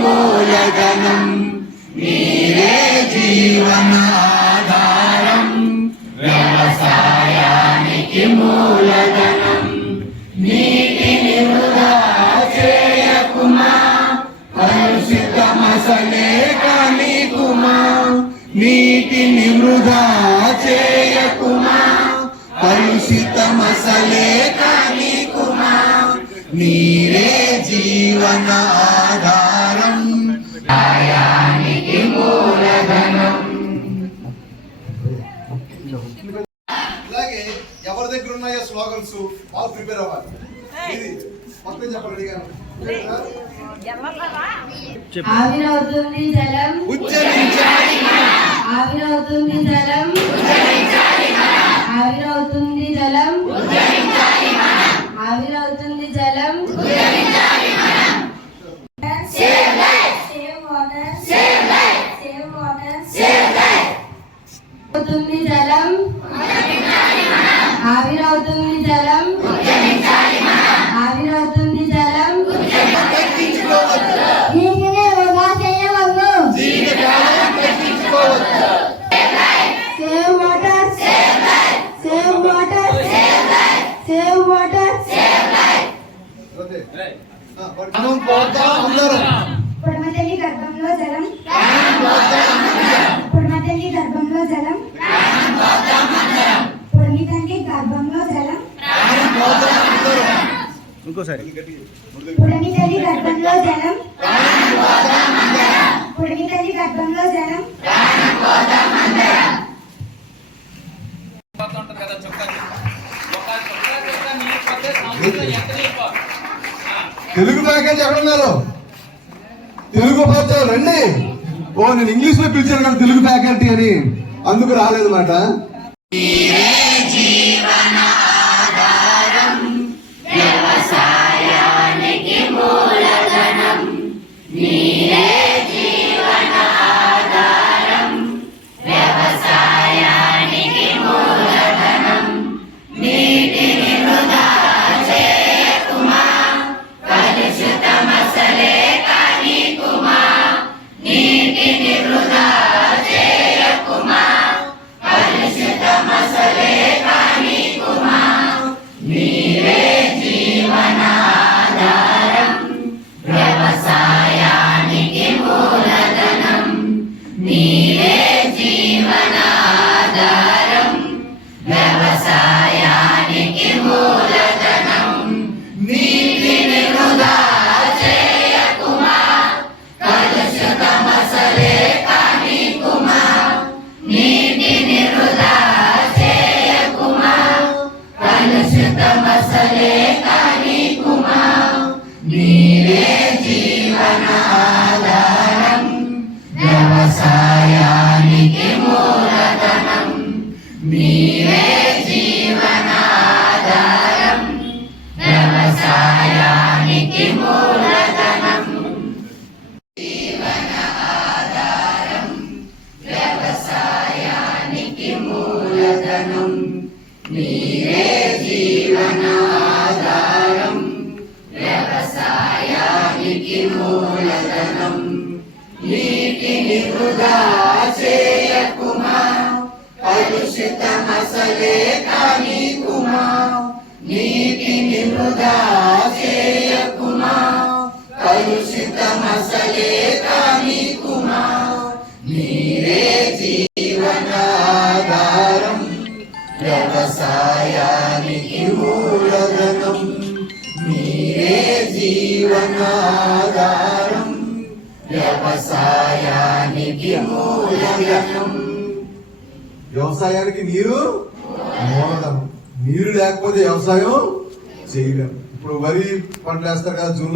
మూలధనం, నీరే జీవనాధారం, వ్యవసాయానికి మూలధనం. నీటిని వృధా చేయకుమా, కలుషితమసలే కానీకుమా. నీటిని వృధా చేయకుమా, కలుషితమసలే కానీకుమా. నీరే జీవన ఆధారం, వ్యవసాయానికి మూలధనం. ఇలాగే ఎవరి దగ్గర ఉన్నాయో స్లోగన్స్ బాగా ప్రిపేర్ అవ్వాలి. ఇది మొత్తం చెప్పండి. ఆవిరవుతుంది జలం, ఆవిరవుతుంది జలం, ఆవిరవుతుంది జలం, ఆవిరవుతుంది జలం. అవుతుంది జలం, ఆవిరవుతుంది జలం, ఆవిరవుతుంది జలం. దీనిని వృధా చేయవద్దు. Save water, save water, save water. పుడమతల్లి గర్భంలో జలం, పుడమతల్లి గర్భంలో జలం, పుడమితల్లి గర్భంలో జలం, ఇంకోసారి పుడమితల్లి గర్భంలో జలం, పుడమితల్లి గర్భంలో జలం. తెలుగు ప్యాకేజ్ ఎక్కడ ఉన్నారు? తెలుగు భాష రండి. ఓ నేను ఇంగ్లీష్ లో పిలిచాను కదా తెలుగు ఫ్యాకల్టీ అని, అందుకు రాలేదన్నమాట. వ్యవసాయానికి మూలధనం, నీరే జీవన ఆధారం, వ్యవసాయానికి మూలధనం. నీటిని వృధా చేయకుమా, కలుషితమసలే కానీకుమా. నీటిని వృధా చేయకుమా, కలుషితమసలే కానీకుమా. నీరే జీవన ఆధారం, వ్యవసాయానికి మూలధనం. నీరే జీవన ఆధారం, వ్యవసాయానికి మూలధనం. నీటిని వృధా చేయకుమా, కలుషితమసలే కానీకుమా. నీటిని వృధా చేయకుమా, కలుషితమసలే కానీకుమా. నీరే జీవన ఆధారం, వ్యవసాయానికి మూలధనం. నీరే జీవన ఆధారం, వ్యవసాయానికి మూలధనం. జీవన ఆధారం, వ్యవసాయానికి మూలధనం. నీరే జీవన ఆధారం, వ్యవసాయానికి మూలధనం. నీటిని వృధా చేయకుమా, కలుషితమసలే కానీకుమా. నీటిని వృధా చేయకుమా, కలుషితమసలే కానీకుమా. నీరే జీవన ఆధారం, వ్యవసాయానికి మూలధనం. నీరే జీవన ఆధారం, వ్యవసాయానికి మూలధనం. వ్యవసాయానికి నీరు మూలధనం. నీరు లేకపోతే వ్యవసాయం చేయలేము. ఇప్పుడు వరి పంటలు వేస్తారు కదా జూన్